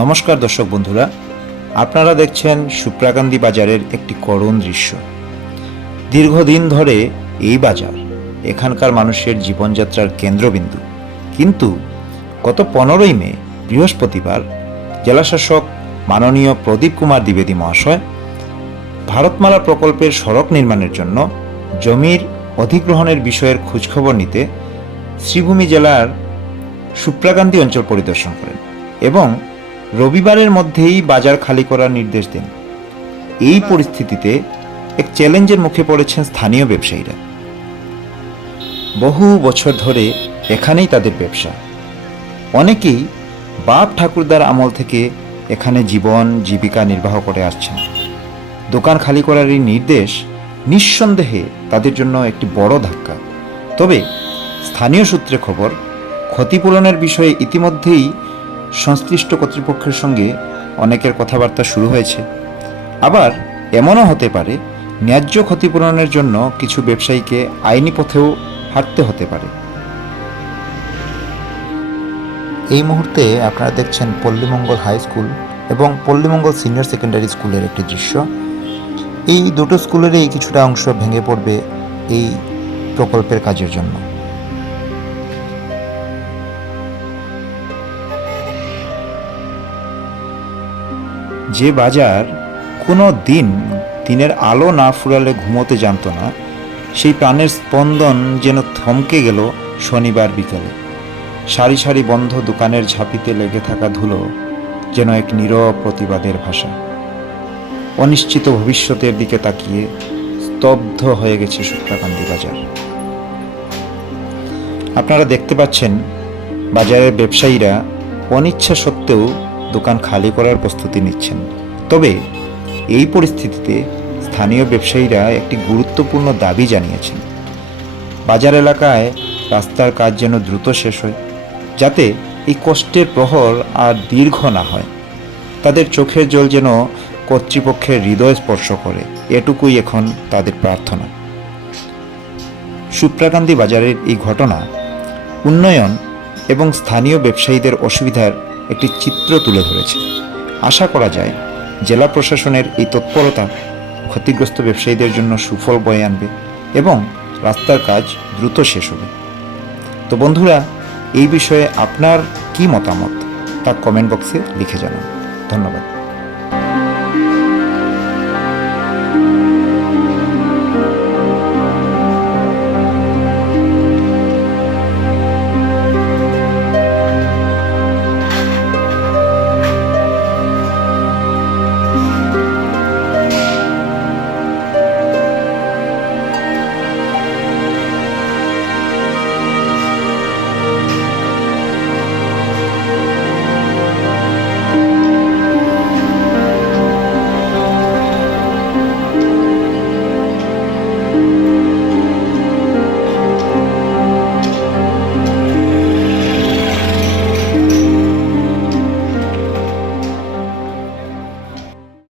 নমস্কার দর্শক বন্ধুরা, আপনারা দেখছেন সুপ্রাকান্দি বাজারের একটি করুণ দৃশ্য। দীর্ঘদিন ধরে এই বাজার এখানকার মানুষের জীবনযাত্রার কেন্দ্রবিন্দু, কিন্তু গত 15ই মে বৃহস্পতিবার জেলাশাসক মাননীয় প্রদীপ কুমার দ্বিবেদী মহাশয় ভারতমালা প্রকল্পের সড়ক নির্মাণের জন্য জমির অধিগ্রহণের বিষয়ের খোঁজখবর নিতে শ্রীভূমি জেলার সুপ্রাকান্দি অঞ্চল পরিদর্শন করেন এবং রবিবারের মধ্যেই বাজার খালি করার নির্দেশ দেন। এই পরিস্থিতিতে এক চ্যালেঞ্জের মুখে পড়েছেন স্থানীয় ব্যবসায়ীরা। বহু বছর ধরে এখানেই তাদের ব্যবসা। অনেকেই বাপ ঠাকুরদার আমল থেকে এখানে জীবন জীবিকা নির্বাহ করে আসছেন। দোকান খালি করার এই নির্দেশ নিঃসন্দেহে তাদের জন্য একটি বড় ধাক্কা। তবে স্থানীয় সূত্রে খবর, ক্ষতিপূরণের বিষয়ে ইতিমধ্যেই সংশ্লিষ্ট কর্তৃপক্ষের সঙ্গে অনেকের কথাবার্তা শুরু হয়েছে। আবার এমনও হতে পারে ন্যায্য ক্ষতিপূরণের জন্য কিছু ব্যবসায়ীকে আইনি পথেও হাঁটতে হতে পারে। এই মুহূর্তে আপনারা দেখছেন পল্লীমঙ্গল হাই স্কুল এবং পল্লীমঙ্গল সিনিয়র সেকেন্ডারি স্কুলের একটি দৃশ্য। এই দুটো স্কুলেরই কিছুটা অংশ ভেঙে পড়বে এই প্রকল্পের কাজের জন্য। যে বাজার কোনো দিনের আলো না ফুরালে ঘুমোতে জানত না, সেই প্রাণের স্পন্দন যেন থমকে গেল শনিবার বিকেলে। সারি সারি বন্ধ দোকানের ঝাঁপিতে লেগে থাকা ধুলো যেন এক নীরব প্রতিবাদের ভাষা। অনিশ্চিত ভবিষ্যতের দিকে তাকিয়ে স্তব্ধ হয়ে গেছে সুপ্রাকান্দি বাজার। আপনারা দেখতে পাচ্ছেন বাজারের ব্যবসায়ীরা অনিচ্ছা সত্ত্বেও দোকান খালি করার প্রস্তুতি নিচ্ছেন। তবে এই পরিস্থিতিতে স্থানীয় ব্যবসায়ীরা একটি গুরুত্বপূর্ণ দাবি জানিয়েছেন। বাজার এলাকায় রাস্তার কাজ যেন দ্রুত শেষ হয়, যাতে এই কষ্টের প্রহর আর দীর্ঘ না হয়। তাদের চোখের জল যেন কর্তৃপক্ষের হৃদয় স্পর্শ করে, এটুকুই এখন তাদের প্রার্থনা। সুপ্রাকান্দি বাজারের এই ঘটনা উন্নয়ন এবং স্থানীয় ব্যবসায়ীদের অসুবিধার একটি চিত্র তুলে ধরেছে। আশা করা যায় জেলা প্রশাসনের এই তৎপরতা ক্ষতিগ্রস্ত ব্যবসায়ীদের জন্য সুফল বয়ে আনবে এবং রাস্তার কাজ দ্রুত শেষ হবে। তো বন্ধুরা, এই বিষয়ে আপনার কি মতামত তা কমেন্ট বক্সে লিখে জানান। ধন্যবাদ।